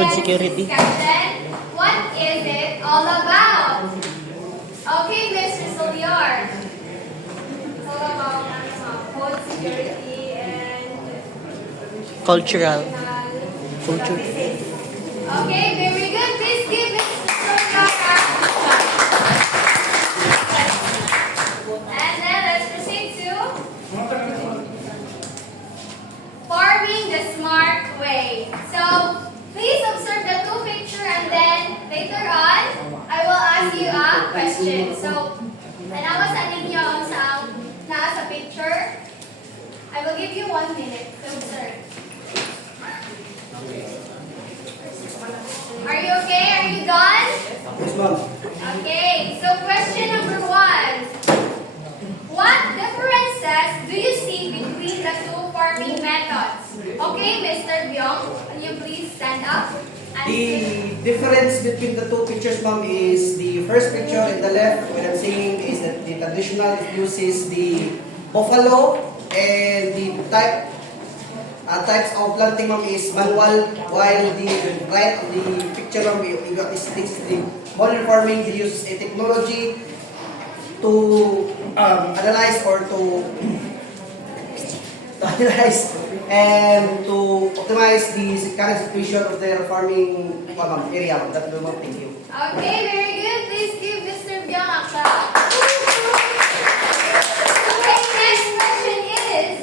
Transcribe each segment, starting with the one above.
Food security. Discussion. What is it all about? Okay, Mr. Soliar. It's all about food security and Cultural. Culture. practices. Okay, very good. Please give Mr. Soliar and then let's proceed to farming the smart way. So, please observe the two pictures and then later on, I will ask you a question. So, tanawa sa ninyo ang sa picture. I will give you 1 minute to observe. Are you okay? Are you done? Yes, ma'am. Okay, so question number 1. What differences do you see between the two farming methods? Okay, Mr. Byung, can you please stand up? The difference between the two pictures, ma'am, is the first picture in the left, what I'm saying is that the traditional uses the buffalo and the types of planting, ma'am, is manual, while the right of the picture, ma'am, is the modern farming, they use a technology to analyze or to analyze and to optimize the current situation of their farming area. That will not thank you. Okay, very good. Please give Mr. Byung a clap. Okay, next question is,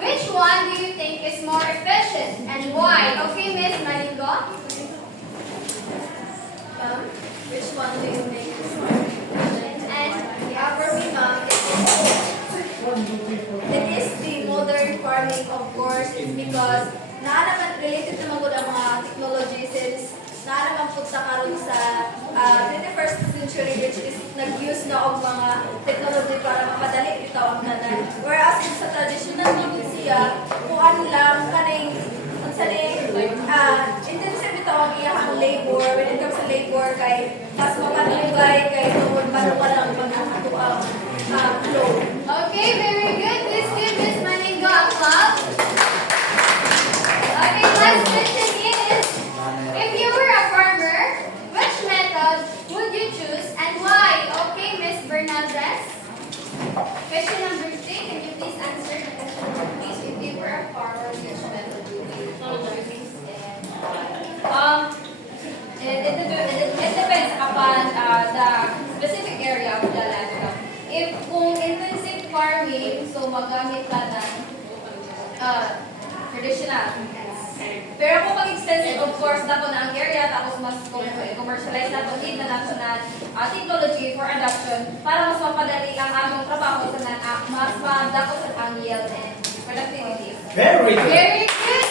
which one do you think is more efficient and why? Okay, Miss Malingo. Which one do you think is more efficient? And for me, ma'am, it is the modern farming, of course. It's because naaraman related na magod ang mga technology since naaraman po sa karon sa 21st century, which is nag-use na og mga technology para mapadali ito ang tanan. Whereas sa traditional magod siya, kuan lang kaning intensive ito ang iyang labor. When it comes to labor, kay mas mapanulay kay tungod manual lang pag-ato ang flow. Okay, very good. Please give Miss Maningo a clap. Okay, last question is, if you were a farmer, which method would you choose and why? Okay, Miss Bernaldez. Question number 3, can you please answer the question, please? If you were a farmer, which method would you choose and why? It depends upon the specific area of the land. If kung intensive farming, so magamit ka ng traditional. Pero kung pag-extensive, of course, dapat na ang area, tapos mas commercialize natin, need na natin na technology for adoption para mas mapadali ang aming trabaho sa mas madako sa ang yield and productivity. Very good. Very good.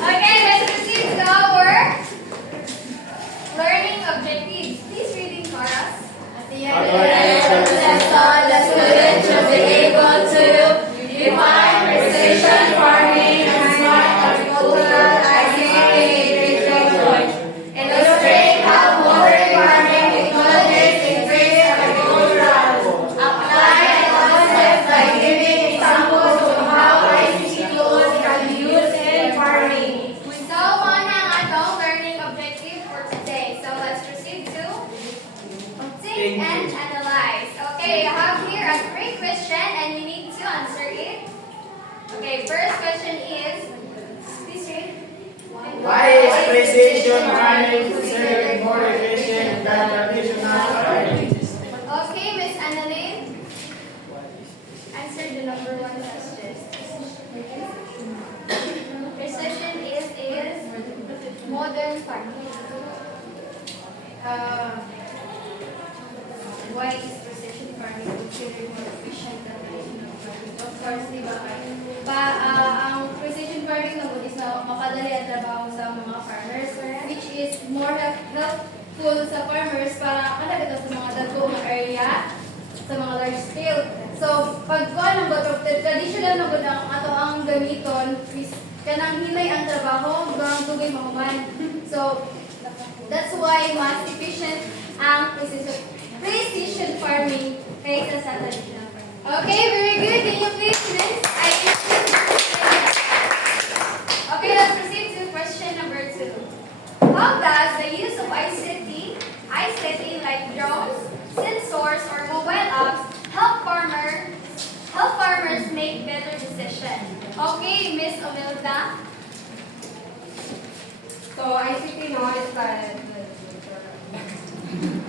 Okay, let's proceed to our learning objectives. Please reading for us. At the end of the lesson, the student should be able to define precision farming and smart agricultural activities, illustrate how modern farming technologies increase agricultural, apply the concept by giving examples of how ICT tools can be used in farming. So, on ang atong learning objective for today. So, let's proceed to think and analyze. Okay, I have here a 3 question and you need to answer it. Okay, first question is, please read. Why is precision farming considered more efficient than traditional farming? Okay, Miss Annalyn. Answer the number 1 question. Precision is modern farming. Why is precision farming considered more efficient than traditional farming? Of course, di ba? Ang precision farming naman is na mapadali ang trabaho sa mga farmers, which is more helpful sa farmers para malagay sa mga dagkong area, sa mga large scale. So, pag ko ang traditional na gud ang ato ang gamiton, is kanang hinay ang trabaho hanggang dugay mahuman. So, that's why mas efficient ang precision farming kaysa sa traditional farming. Okay, very good. Can you please, Miss?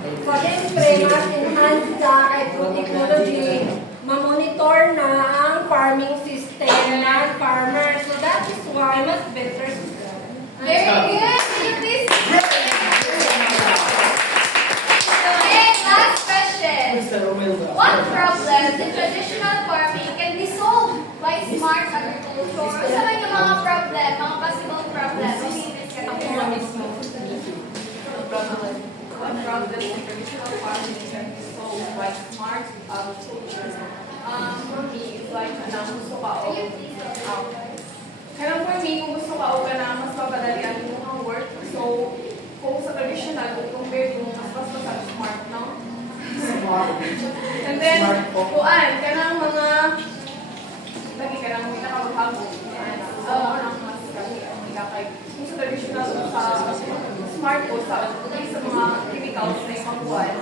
So, siyempre, mas enhance siya kay through technology, ma-monitor na ang farming system ng farmer. So, that is why mas better siya. Very good. Can you please? Okay, last question. What problems in traditional farming can be solved by smart agriculture? Ano ba yung mga problem, mga possible problems? What problems in traditional farming can be solved by smart agriculture? For me, it's like, gusto ka o, kaya for me, kung gusto ka o ka na mas papadali ang iyong work, so, kung sa traditional, kung compare kung mas sa smart, no? And then, kuan, ka ng mga, lagi ka ng mga nakabahabo. So, ang mas kami, kung sa traditional, sa smart o sa mga chemicals na ipakuan,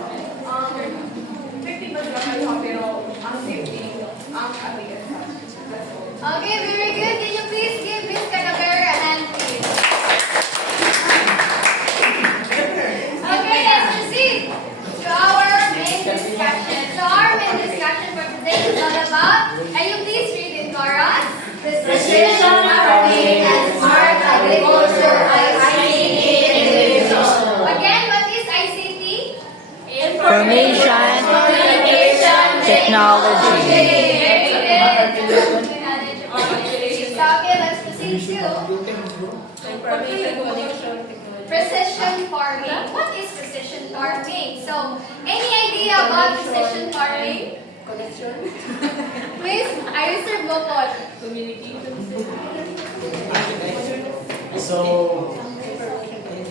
effective na sila kayo, pero ang safety, ang abigan sa. Okay, very good. Can you please give Miss Canavera a hand, please? Okay, let's proceed to our main discussion. So our main discussion for today is all about, can you please read in chorus? Precision farming and smart agriculture, ICT innovation. Again, what is ICT? Information, technology. So, okay, let's proceed to precision farming. What is precision farming? So, any idea about precision farming? Please, I will serve Bokot. So,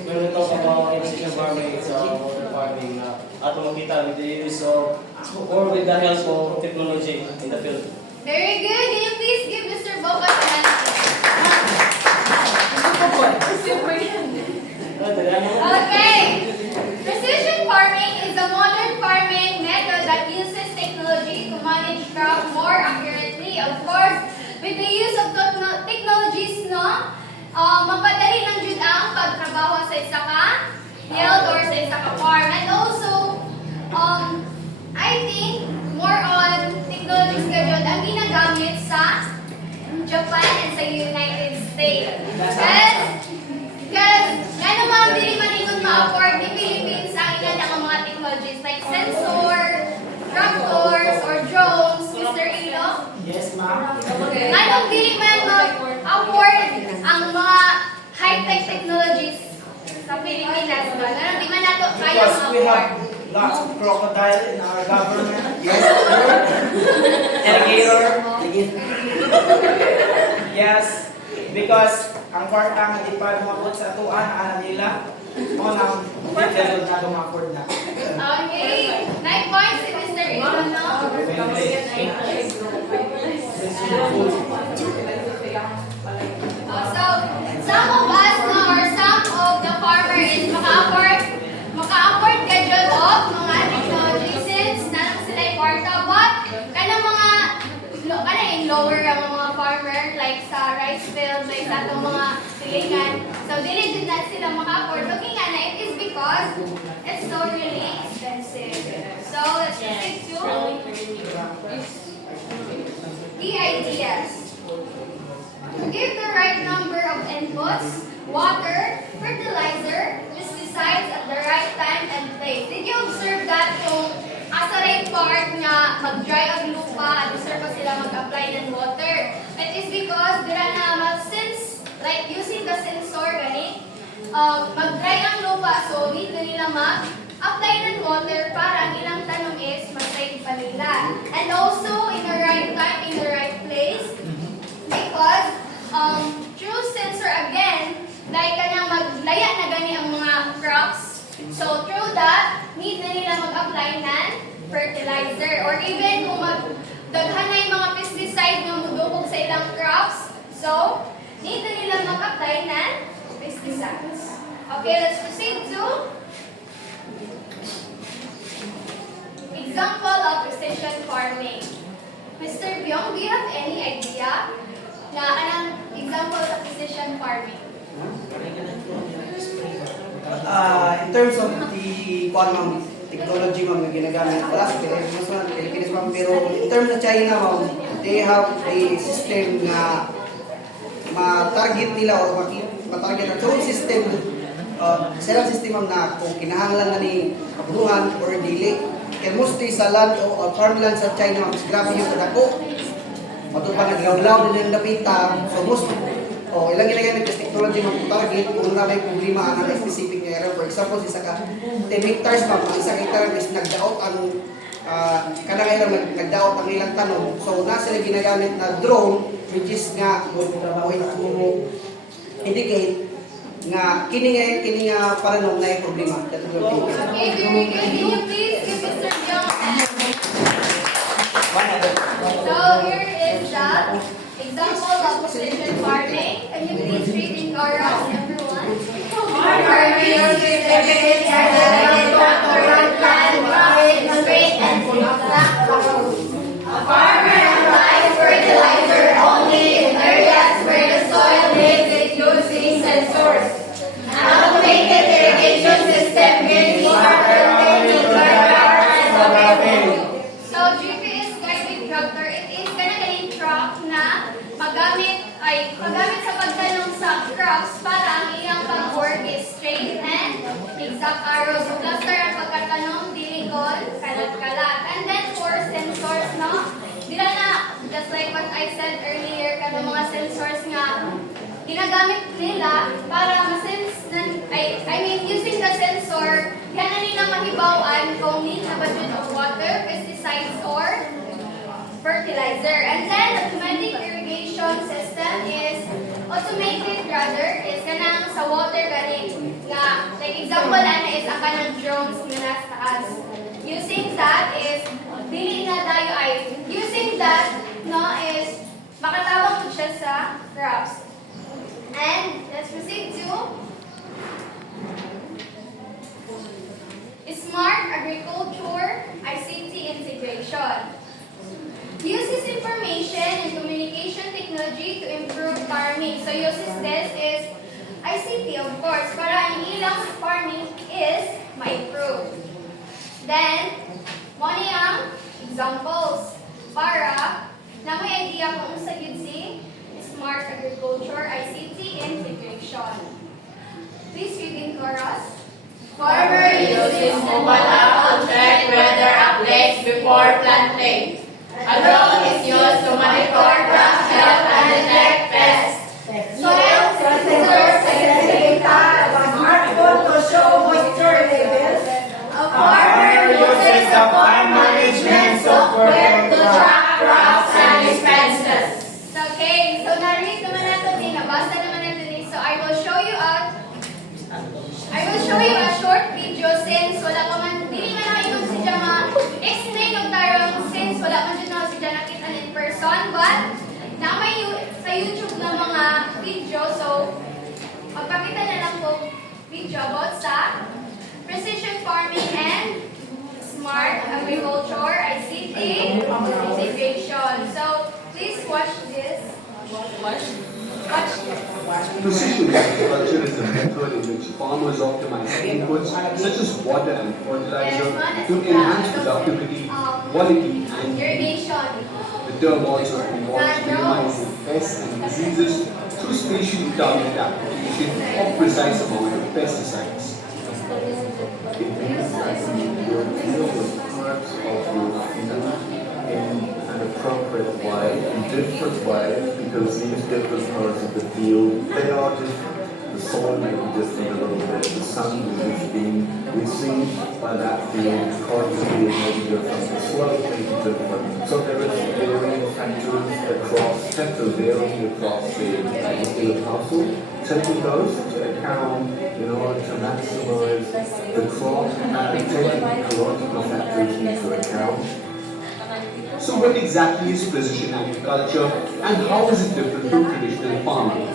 when we talk about precision farming, it's modern farming na ato makita with the use of or with the help of technology in the field. Very good. Can you please give Mr. Bokot a hand? Okay. Precision farming is a modern farming method that uses technology to manage crops more accurately. Of course, with the use of technologies, no, mapadali lang jud ang pagtrabaho sa isa ka field or sa isa ka farm. And also, I think more on technologies ka jud ang ginagamit sa Japan and sa United States. Because nga naman, hindi man ingon ma-afford ni Philippines ang ilan ang mga technologies like sensor, tractors, or drones. Mr. Ilo? Yes, ma'am. Anong dili man mag-afford ang mga high-tech technologies sa Pilipinas? Ganun, di man nato kaya Because we ma-afford. have lots of crocodile in our government. Yes, Alligator. Yes, because ang kwarta nga di pa lumabot sa atuan, ana nila, o nang detail na lumabot na. Okay. 9 points si Mr. Ilo, no? So, some of us, no, or some of the farmer is maka-afford ka dyan of mga technology since nalang sila yung kwarta. But, kanang mga, kanang lower ang mga farmer, like sa rice fields, like sa itong mga silingan. So, dili din na sila maka-afford. Looking nga na, it is because it's so really expensive. So, let's proceed to the ideas. To give the right number of inputs, water, fertilizer, pesticides at the right time and place. Did you observe that kung asa right part nga mag-dry ang lupa, observe ko sila mag-apply ng water? It is because dira na since like using the sensor gani, mag-dry ang lupa, so need na nila mag-apply ng water para ang ilang tanong is mag-save pa nila. And also in the right time, in the right place, because through sensor again, like kanang maglaya na gani ang mga crops. So through that, need na nila mag-apply ng fertilizer. Or even kung daghan na yung mga pesticide na mudukog sa ilang crops, so need na nila mag-apply ng pesticides. Okay, let's proceed to example of precision farming. Mr. Byung, do you have any idea na anong example of precision farming? in terms of the technology ma'am na ginagamit. Wala sa Pilipinas ma'am, pero in terms of China ma'am, they have a system na ma-target nila o ma-target ang sound system, silang system ma'am na kung kinahanglan na ni kabunuhan or dili. Kaya mostly sa land o farmland sa China ma'am, grabe yung kadako. Matupang naglaw-law din yung napita. So most, ilang ginagamit yung technology ng target kung na may problema ang specific na area. For example, isa ka 10 hectares ma'am, ang isang hectare is nagdaot ang kanang ilang nagdaot ang ilang tanong. So na sila ginagamit na drone which is nga indicate nga kini nga paranom na yung problema. That is the thing. Okay, very good. Can you please give Mr. Byung So here is the example of precision farming. Can you please read in chorus, everyone? Farming uses techniques that run plant in straight and zigzag rows. A farmer applies fertilizer only in areas where the soil makes it using sensors. An automated irrigation system gives farmer training as a method. So GPS guided tractor, it is kanang truck na magamit sa pagtanong sa crops para ang iyang pag-work is straight and zigzag arrows. So cluster ang pagkatanong, dilikon, kalat-kalat. And then for sensors, no? Dila na, just like what I said earlier, kada mga sensors nga ginagamit nila para ma-sense, using the sensor, yan na nilang mahibawaan kung need na budget of water, pesticides, or fertilizer. And then, automatic irrigation system is automated rather, is kanang sa water galing nga, like example, ana is ang kanang drones nga nasa taas. Using that is, dili na tayo using that, no, is, makatawag po siya sa crops. And let's proceed to Smart Agriculture ICT integration. Uses information and communication technology to improve farming. So uses this is ICT of course, para ang ilang farming is ma-improve. Then, money ang examples para na may idea kung sa yun si Smart Agriculture ICT integration. Please read in chorus. Farmer uses mobile app to check weather updates before planting. A drone is used to monitor crop health and detect pests. Soil sensors and data, a smartphone to show moisture levels. A farmer uses the farm management software to track crops and expenses. Okay, so na-read naman natin din, nabasa naman natin din. So I will show you a short video since wala pa man, dili man naman yung si Jama explain yung tarong since wala man dyan na si Jama nakita in person, but na may sa YouTube na mga video, so magpakita na lang po video about sa precision farming and smart agriculture ICT integration. So please watch this. Precision agriculture is a method in which farmers optimize inputs such as water and fertilizer to enhance productivity, quality, and yield. Irrigation. The term also involves minimizing pests and diseases through spatially targeted application of precise amount of pesticides. It means that you deal with parts of your field in an appropriate way, in different ways, because these different parts of the field, they are different. The soil may be different a little bit, the sun is being received by that field, quantity may be different, the slope may be different. So there is varying factors vary across the particular parcel. Taking those into account in order to maximize the crop and taking ecological factors into account. So what exactly is precision agriculture and how is it different from traditional farming?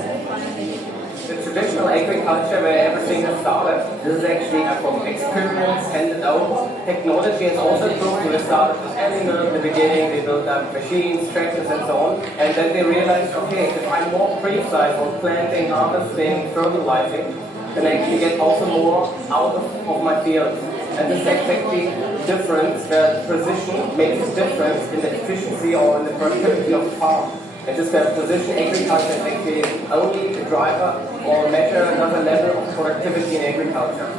The traditional agriculture where everything has started, this is actually from experiments handed out. Technology has also improved. They started with animals in the beginning, they built up machines, tractors and so on. And then they realized, okay, if I'm more precise on planting, harvesting, fertilizing, then I actually get also more out of my field. And this is exactly difference where precision makes a difference in the efficiency or in the productivity of the farm. It is where precision agriculture is actually only a driver or measure another level of productivity in agriculture.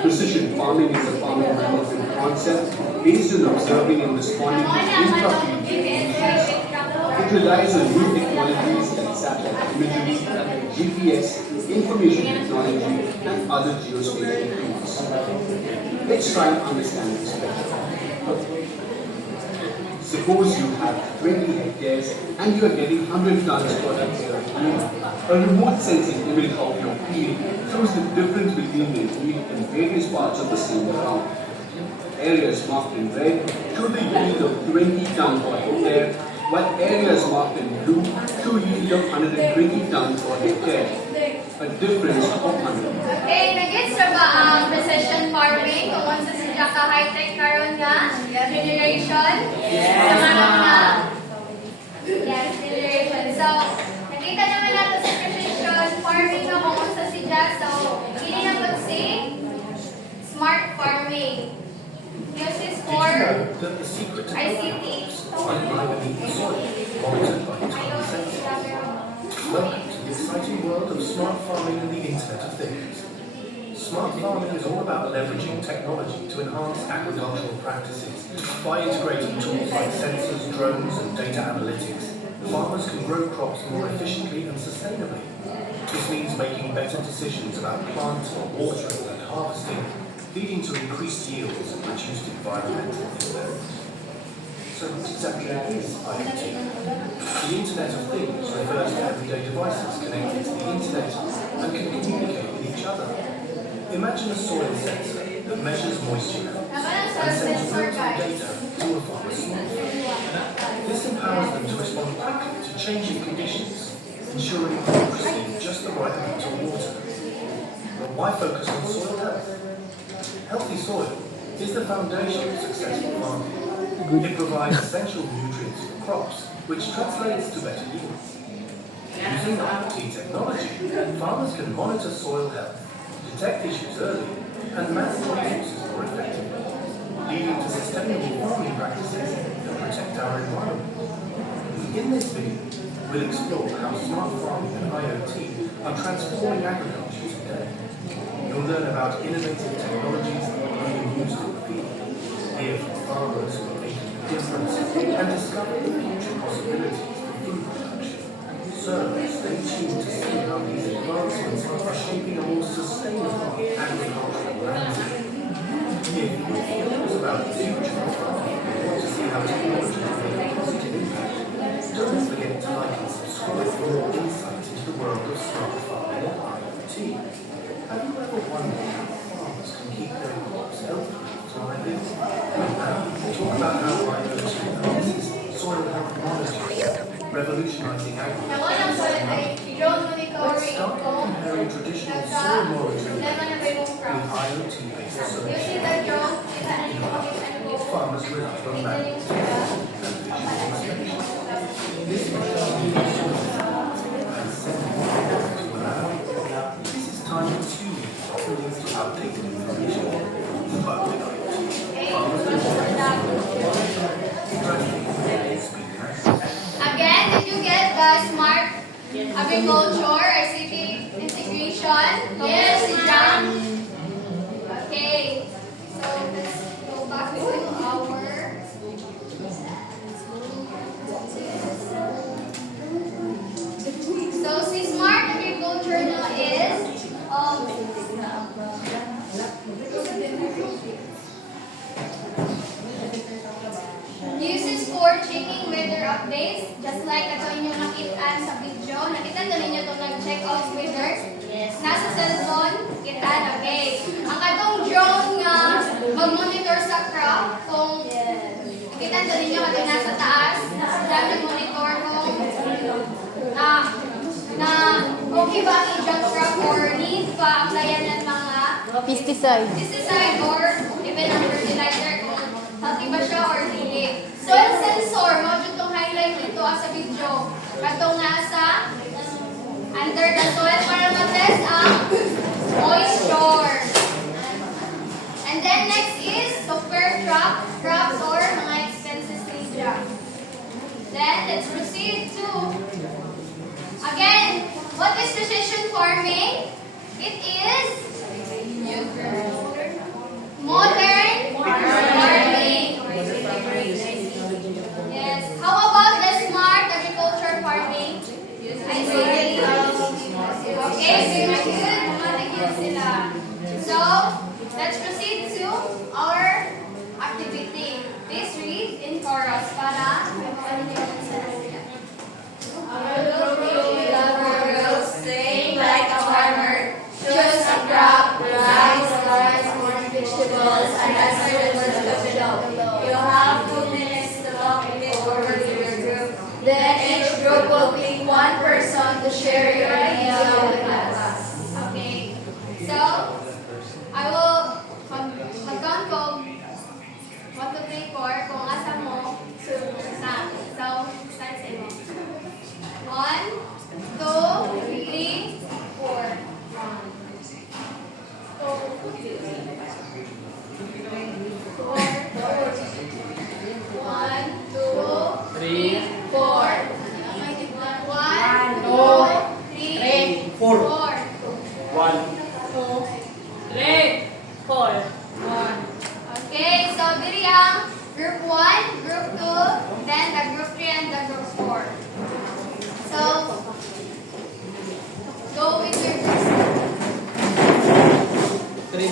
Precision farming is a farming management concept based on observing and responding to intra-field issues. It relies on new technologies like satellite imagery, GPS, information technology, and other geospatial tools. Let's try and understand this better. Suppose you have 20 hectares and you are getting 100 tons per hectare of yield. A remote sensing image of your field shows the difference between the yield in various parts of the same ground. Areas marked in red show the yield of 20 tons per hectare, while areas marked in blue show yield of 120 tons per hectare. A difference of 100. Okay, nag-gets na ba ang precision farming kung unsa siya ka high-tech karon nga generation? Yes, ma'am. Yes, generation. So, nakita naman natin sa precision farming nga kung unsa siya. So, hindi na po si smart farming. Uses for ICT. Welcome to the exciting world of smart farming and the Internet of Things. Smart farming is all about leveraging technology to enhance agricultural practices. By integrating tools like sensors, drones, and data analytics, farmers can grow crops more efficiently and sustainably. This means making better decisions about planting, watering, and harvesting, leading to increased yields and reduced environmental impact. So what exactly is IoT? The Internet of Things refers to everyday devices connected to the Internet and can communicate with each other. Imagine a soil sensor that measures moisture and sends real-time data to a farmer's smartphone. This empowers them to respond quickly to changing conditions, ensuring they receive just the right amount of water. But why focus on soil health? Healthy soil is the foundation of successful farming. It provides essential nutrients for crops, which translates to better yield. Using IoT technology, farmers can monitor soil health, detect issues early, and manage resources more effectively, leading to sustainable farming practices that protect our environment. In this video, we'll explore how smart farming and IoT are transforming agriculture today. You'll learn about innovative technologies that are being used in the field, hear from farmers who are making a difference, and discover the future possibilities for food production. So, stay tuned to see how these advancements are shaping a more sustainable agricultural landscape. If your field is about the future of farming and want to see how technology can make a positive impact, don't forget to like and subscribe for more insight into the world of smart farming and IoT. Have you ever wondered how farmers can keep their crops healthy and thriving? Now, we'll talk about how IoT enhances soil health monitoring, revolutionizing agriculture. Let's start by comparing traditional soil monitoring with IoT-based solutions. Farmers rely on manual testing and visual inspection. This machine is used and sending data to an app. This is time-consuming, often leads to outdated information. But with IoT, farmers can Again, did you get the smart agriculture ICT integration? Yes, ma'am. Okay, so let's go back to our. So, si smart agriculture now is uses for checking weather updates, just like ito inyong nakitaan sa video. Nakita na ninyo itong nag-check out weather. Yes. Nasa cellphone, kitaan, okay. Ang katong drone nga mag-monitor sa crop, kung nakita na ninyo katong nasa taas, dyan nag-monitor kung na okay ba ang i-drop crop or need pa applyan ng mga pesticide or even ang fertilizer kung healthy ba siya or hindi. Soil sensor, mo dito itong highlight dito sa video. Katong nasa under the soil para ma-test ang moisture. And then next is software crops or mga expenses ninyo. Then let's proceed to, again, what is precision farming? It is modern farming. Yes. How about the smart agriculture farming? Okay, very good. Matigil sila. So, let's proceed to our activity. Please read in chorus para Sing like a farmer, choose a crop, rice, more vegetables, and answer the questions below. You have 2 minutes to talk it over to your group. Then each group will pick one person to share your idea with us. okay. So, I will mag-count ko 1, 2, 3, 4 kung asa mo na. So, start sa imo. 1, 2, 3, 4. 4. Okay, so diri ang group 1, group 2, then the group 3 and the group 4. So, go with your group. 3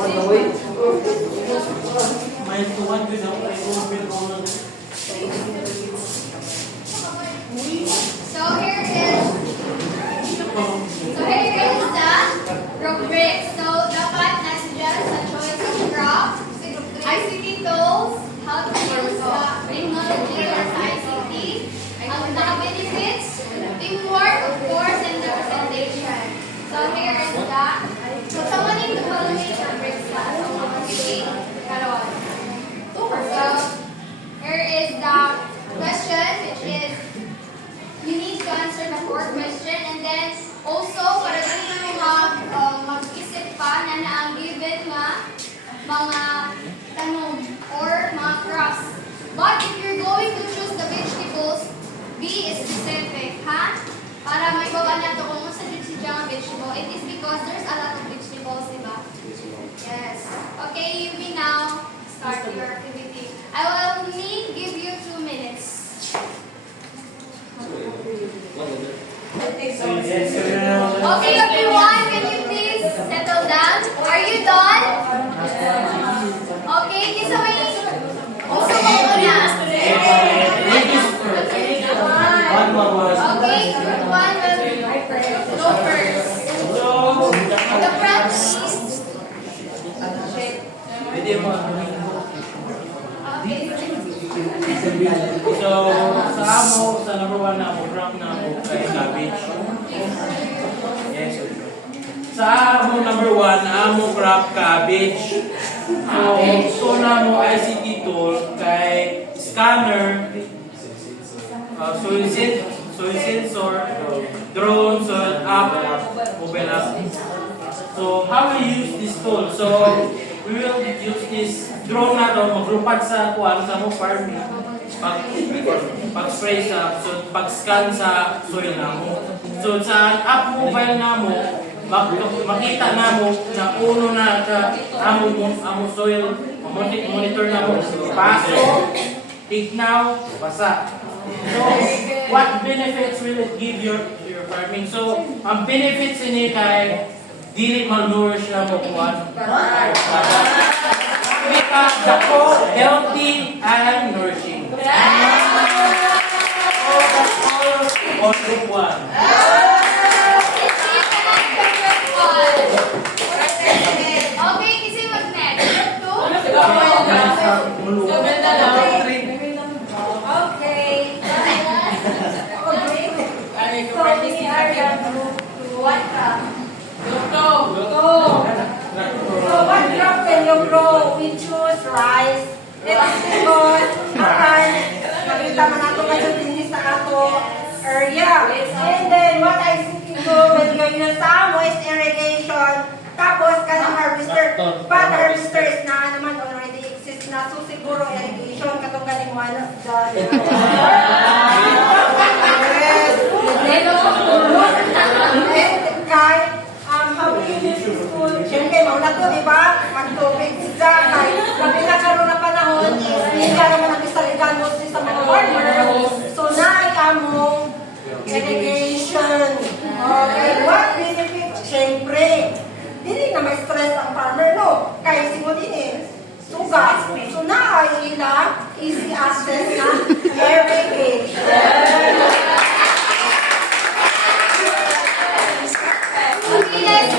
One away. Minus 2, 1 good now. I will build on. So here is the rubric. So dapat nasa sa choice of crop, ICT tools, how to use the technology or sa ICT, ang mga benefits, teamwork, of course, and the presentation. So here is the, so someone need to follow me rubrics sa mga activity. Karon. So here is the question, which is you need to answer the 4th question, and then also para dito mag-isip pa na ang given nga mga tanong or mga crops. But if you're going to choose the vegetables, be specific, ha? Para may bawa na to kung sa siya vegetable. It is because there's a lot of vegetables, diba? Yes. Okay, you may now start your activity. I will only give you 2 minutes. Okay, everyone, can you please settle down? Are you done? Okay, kisa may gusto ko muna. Okay, group 1 will go first. The front, please. So, sa number 1 na ako, crop na ako kay cabbage. Yes, sir. Sa amo number 1, amo crop cabbage. So na mo ICT tool kay scanner, soil sensor, drone, soil app, mobile app. So how we use this tool? So we will use this drone na to magrupad sa kuan sa mo farming. Pag-spray sa, so pag-scan sa soil na mo. So sa app mobile na mo, makita na mo na uno na ka amo soil, monitor na mo. Paso, tignaw, basa. So what benefits will it give your farming? So ang benefits ini kay dili malnourish na mo kuan. Because dako, healthy and nourishing. So that's all on group 1. Okay, kasi mag-next. Group 2. So what crop can you grow? We choose rice, because akan makita man ato kayo din sa ato area. And then what I thinking ko when you use sa moist irrigation, tapos kanang harvester, but harvester is na naman already exist na, so siguro irrigation katong galing mo ano how we use this tool, syempre mauna to, di ba? Magtubig siya, kay labi na karoon na panahon, hindi ka naman ang isaligan mo sa mga farmer. So, naikamong irrigation. Okay, what benefit? Syempre, hindi na may stress ang farmer, no? Kaya singo din eh, sugas. So, naayila, easy access na irrigation. Okay, next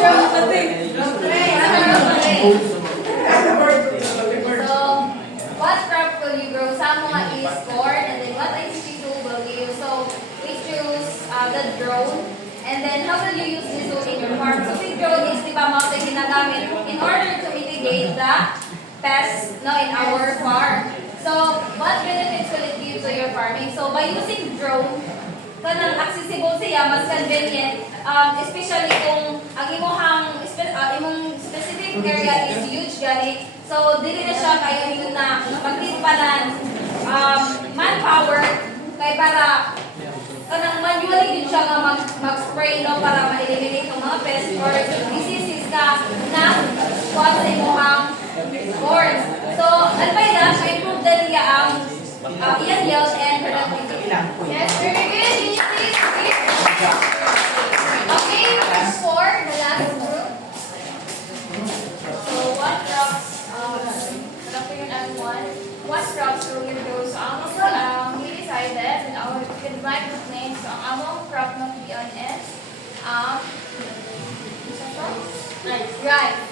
row. So, what crop will you grow? Some is corn, and then what ICT tool will you use? So, we choose the drone, and then how will you use this tool in your farm? So, the drone is di ba mga ginagamit in order to mitigate the pests in our farm. So, what benefits will it give to your farming? So, by using drone, kanang accessible siya, mas convenient, especially kung ang imong specific area is huge gani. So, dili na siya kayo yun na magtipalan manpower kay para kanang manually din siya nga mag-spray para ma-eliminate ang mga pests or diseases ka na kuwan sa imong corn. So, albay na, ma-improve na niya ang iyang yield and productivity. Yes, very good. Can you please repeat? Okay, for the last group. So, what crops, what crops will you grow? So, we decided that our like name. So, our crop na pion is rice.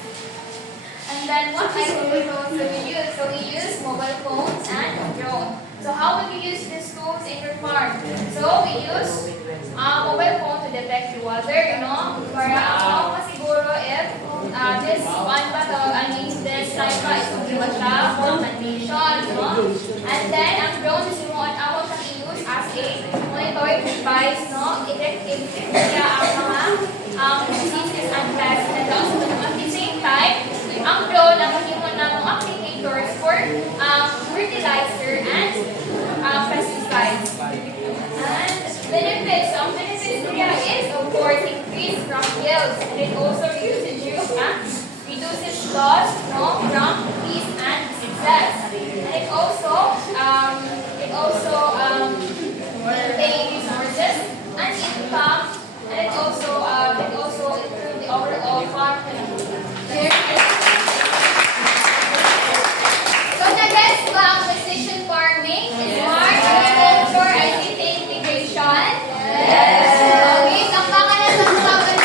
And then what type of drones do we use? So we use mobile phones and drone. So how will you use these tools in your farm? So we use mobile phone to detect the weather, para masiguro if this one battle, this type is hindi ba siya for condition, And then ang drone is yung our siya use as a monitoring device, It siya ang mga diseases and pests, and also at the same time, ang drone ang mahimon na mga applicators for fertilizer and pesticides. And benefits, ang benefits niya is, of course, increased crop yields, and it also reduces loss from pests and diseases. And it also maintains resources and income, and it also improves the overall farm community. So the best ang precision farming is smart agriculture and ICT integration. Yes. Okay, tambangan na tambangan.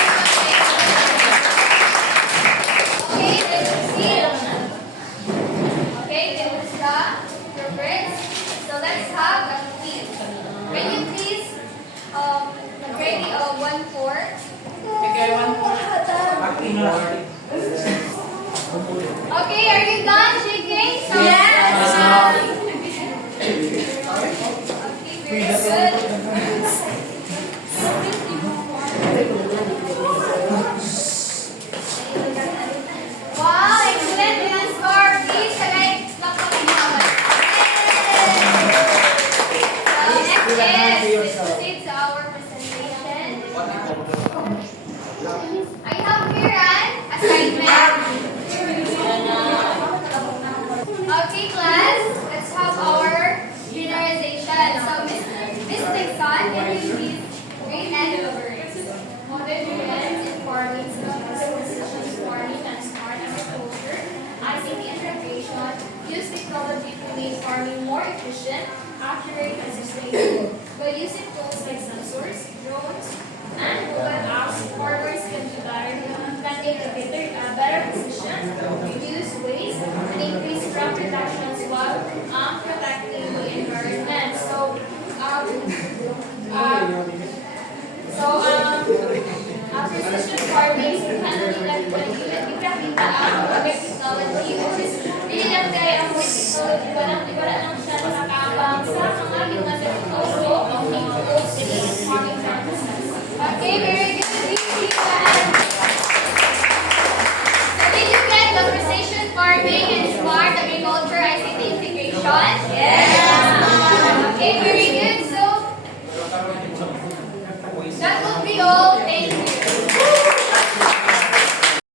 Okay, let's proceed. Okay, kamusta? Progress. So let's have a quiz. Can you please ready 1-4? Okay, are you done shaking? So yes. Okay, very good. Wow, excellent. Good score. Please, next let's proceed to our presentation. I have here an assignment. Okay, class, let's have our generalization. So, Miss Dixon, can you please read and elaborate? Modern trends in farming, precision farming, and smart agriculture, ICT integration, use technology to make farming more efficient, accurate, and sustainable. By using tools like sensors, drones, and mobile apps, farmers can take a better position, reduce waste, and increase crop productions while protecting the environment. Precision farming, technology, technology, easy lang kaya ang technology. Wala lang siya nakakabang sa mga mga teknologo ang farming practices. Okay, very good. Easy one. So did you get the precision farming and smart agriculture ICT integration? Yeah. Okay, very good. So that will be all